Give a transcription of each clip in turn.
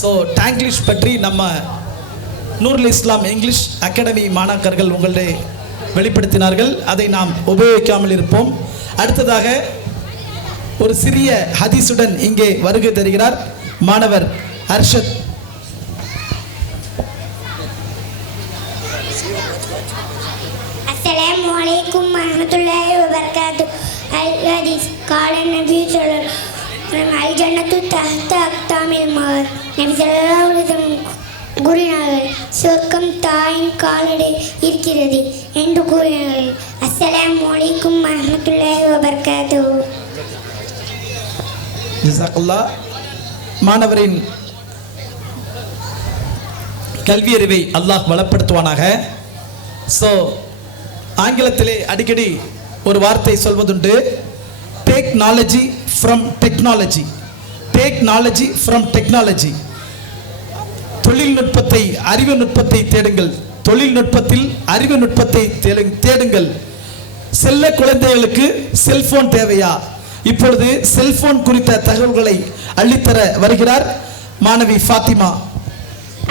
So டாங்கிலீஷ் பற்றி நம்ம நூருல் இஸ்லாம் English academy மாணாக்கர்கள் உங்களுடைய வெளிப்படுத்தினார்கள். அதை நாம் உபயோகிக்காமல் இருப்போம். அடுத்ததாக ஒரு சிறிய ஹதீஸுடன் இங்கே வருகை தருகிறார் மாணவர் அர்ஷத். அஸ்ஸலாமு அலைக்கும் வரஹ்மத்துல்லாஹி வபரகாத்துஹு. அல்-ஹதீஸ் கால நபி ஸல்லல்லாஹு அலைஹி வஸல்லம் அல் ஜன்னத்து தஹ்த அக்தாமில் மார். நபி ஸல்லல்லாஹு அலைஹி வஸல்லம் கூறினார்கள், சொர்க்கம் தாயின் காலடி இருக்கிறது என்று கூறினார்கள். அஸ்ஸலாமு அலைக்கும் வரஹ்மத்துல்லாஹி வபரகாத்துஹு. ஜஸாக்கல்லாஹ். மாணவரின் கல்வி அறிவை அல்லாஹ் வளப்படுத்துவானாக. ஸோ ஆங்கிலத்திலே அடிக்கடி ஒரு வார்த்தை சொல்வதுண்டு, take knowledge from technology. Take knowledge from technology. தொழில்நுட்பத்தை அறிவு நுட்பத்தை தேடுங்கள். தொழில்நுட்பத்தில் அறிவு நுட்பத்தை தேடுங்கள். செல்ல குழந்தைகளுக்கு செல்போன் தேவையா? இப்பொழுது செல்போன் குறித்த தகவல்களை அள்ளித்தர வருகிறார் மாணவி ஃபாத்திமா.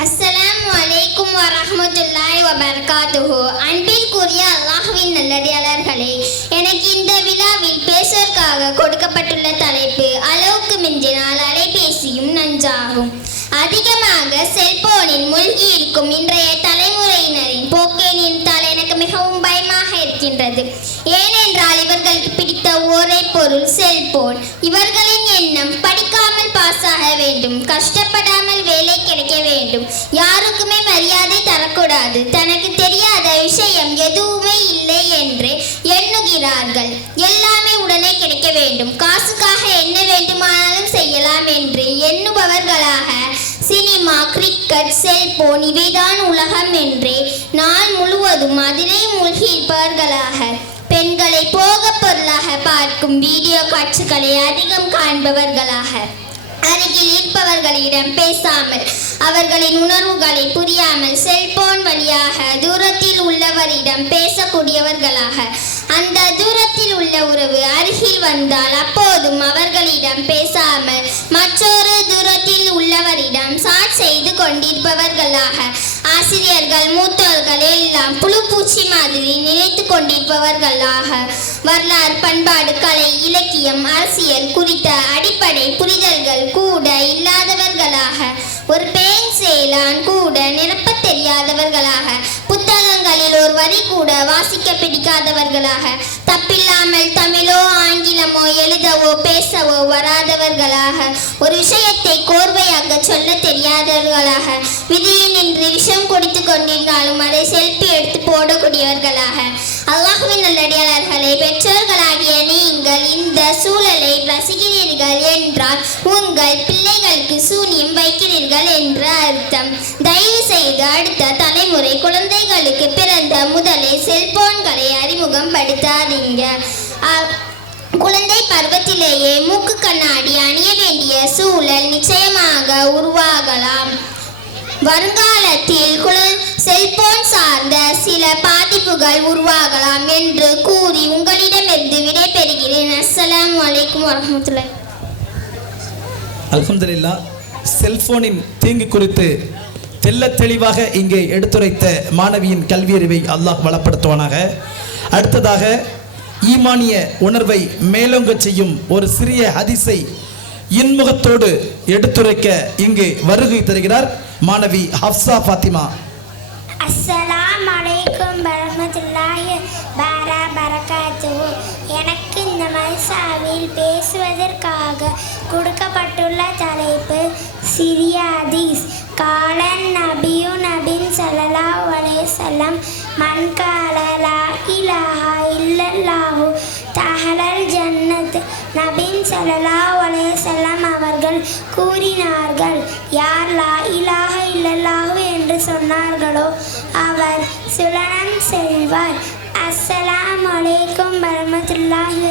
அஸ்ஸலாமு அலைக்கும் வரஹ்மத்துல்லாஹி வபரகாத்துஹு. அன்பிற்குரிய அல்லாஹ்வின் நல்லடியார்களே, எனக்கு இந்த விழாவில் பேசுவதற்காக கொடுக்கப்பட்டுள்ள தலைப்பு அளவுக்கு மிஞ்சினால் அலைபேசியும் நஞ்சாகும். அதிகமாக செல்போனில் மூழ்கி இருக்கும் இன்றைய தலைமுறையினரின் போக்கை நினைத்தால் எனக்கு மிகவும் பயமாக இருக்கின்றது. ஏனென்றால் இவர்களுக்கு பிடித்த ஒரே பொருள் செல்போன். இவர்களின் எண்ணம் படிக்காமல் பாஸ் ஆக வேண்டும், கஷ்டப்படாமல் வேலை கிடைக்க வேண்டும், யாருக்குமே மரியாதை தரக்கூடாது, தனக்கு தெரியாத விஷயம் எதுவுமே இல்லை என்று எண்ணுகிறார்கள். எல்லாமே உடனே கிடைக்க வேண்டும், காசுக்காக என்ன வேண்டுமானாலும் செய்யலாம் என்று எண்ணுபவர்களாக சினிமா, கிரிக்கெட், செல்போன் இவைதான் உலகம் என்று நாள் முழுவதும் அதிலே மூழ்கி இருப்பவர்களாக, பெண்களை போக பொருளாக பார்க்கும் வீடியோ காட்சிகளை அதிகம் காண்பவர்களாக, அருகில் இருப்பவர்களிடம் பேசாமல் அவர்களின் உணர்வுகளை புரியாமல் செல்போன் வழியாக தூரத்தில் உள்ளவரிடம் பேசக்கூடியவர்களாக, அந்த தூரத்தில் உள்ள உறவு அருகில் வந்தால் அப்போதும் அவர்களிடம் பேசாமல் மற்றொரு தூரத்தில் உள்ளவரிடம் சாட் செய்து கொண்டிருப்பவர்களாக, ஆசிரியர்கள் மூத்தவர்கள் எல்லாம் புழுப்பூச்சி மாதிரி நினைத்து கொண்டிருப்பவர்களாக, வரலாறு, பண்பாடு, கலை, இலக்கியம், அரசியல் குறித்த அடிப்படை புரிதல்கள் கூட இல்லாதவர்களாக, ஒரு செயலான் கூட நிரப்ப தெரியாதவர்களாக, புத்தகங்களில் ஒரு வரி கூட வாசிக்க பிடிக்காதவர்களாக, தப்பில்லாமல் தமிழோ ஆங்கிலமோ எழுதவோ பேசவோ வராதவர்களாக, ஒரு விஷயத்தை கோர்வையாக சொல்ல தெரியாதவர்களாக, விதியில் நின்று விஷம் குடித்து கொண்டிருந்தாலும் அதை செல்ஃபி எடுத்து போடக்கூடியவர்களாக. அல்லாஹ்வின் நல்லடியார்களே, பெற்றோர்களாகிய நீங்கள் இந்த சூழலை ரசிக்கிறீர்கள் என்றால் உங்கள் பிள்ளைகளுக்கு சூனியம் வைக்கிறீர்கள் என்ற அர்த்தம். தயவு செய்து அடுத்த தலைமுறை குழந்தைகளுக்கு பிறந்த முதலே செல்போன்களை அறிமுகம் படுத்தாதீங்க. குழந்தை பருவத்திலேயே மூக்கு கண்ணாடி அணிய வேண்டிய சூழல் நிச்சயமாக உருவாகலாம். வருங்காலத்தில் செல்போன் சார்ந்த சில பாதிப்புகள் உருவாகலாம் என்று கூறி உங்களிடமிருந்து விடைபெறுகிறேன். அஸ்ஸலாமு அலைக்கும் வரஹ்மத்துல்லாஹி. அல்ஹம்துலில்லாஹ். செல்போனின் தீங்கு குறித்து தெல்ல தெளிவாக இங்கே எடுத்துரைத்த மாணவியின் கல்வியறிவை அல்லாஹ் வளப்படுத்துவானாக. அடுத்ததாக ஈமானிய உணர்வை மேலோங்க செய்யும் ஒரு சிறிய ஹதீஸை இன்முகத்தோடு எடுத்துரைக்க இங்கு வருகை தருகிறார் மாணவி ஹப்சா ஃபாத்திமா. அஸ்ஸலாமு அலைக்கும் வரஹ்மத்துல்லாஹி வபரகாத்துஹு. எனக்கு இந்த மல்சாவில் பேசுவதற்காக கொடுக்கப்பட்டுள்ள தலைப்பு சிறிய ஹதீஸ். காலன் நபியு நபின் ஸல்லல்லாஹு அலைஹி வஸல்லம் மன் கால லா இலாஹா இல்லல்லாஹு தஹலல் ஜன்னத். நபின் ஸல்லல்லாஹு அலைஹி வஸல்லம் அவர்கள் கூறினார்கள், யார் லா இலாஹா இல்லல்லாஹு என்று சொன்னார்களோ அவர் சுலனம் செல்வார். அஸ்ஸலாமு அலைக்கும் வரஹ்மத்துல்லாஹி